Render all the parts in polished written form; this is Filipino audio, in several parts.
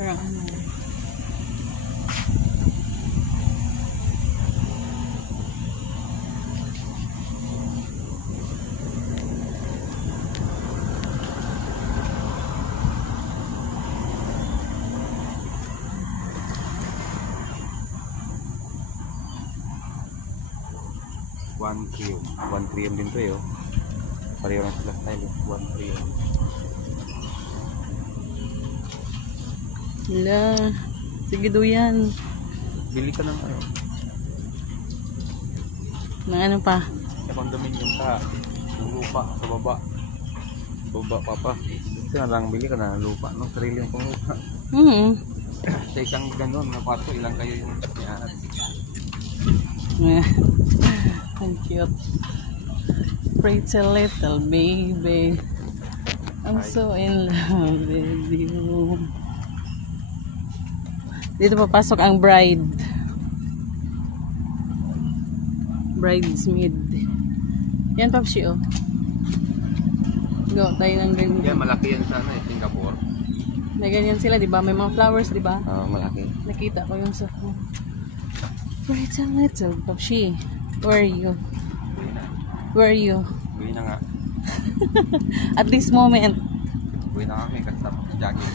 Parang ano. One trillion din to eh. Oh. Pareho lang sila style. 1 trillion. Hala. Sige do yan. Bili ka ng ano. Ng ano pa? Sa condominium ka. Ng lupa sa baba. Baba pa pa. Kasi na lang bili ka na ng lupa. No? Sarili yung lupa. Sa isang ganun na pato, ilang kayo yung yan. Ang cute. Pretty little baby. I'm so in love with you. Dito papasok ang bride. Bridesmaid. Yan, Papsi, oh. Go, tayo ng ganyan. Yan, malaki yan sana eh, Singapore. May ganyan sila, di ba? May mga flowers, di ba? Oo, malaki. Nakita ko yung sa... Pretty little Papsi. Where are you? Where are you? Uwi na nga. At this moment. Uwi na kami kasi tapos na jogging.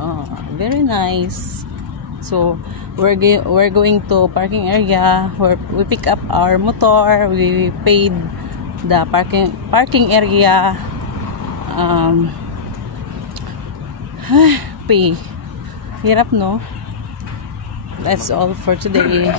Oh, very nice. So we're going to parking area where we pick up our motor. We paid the parking area. Pay. Hirap, no? That's all for today.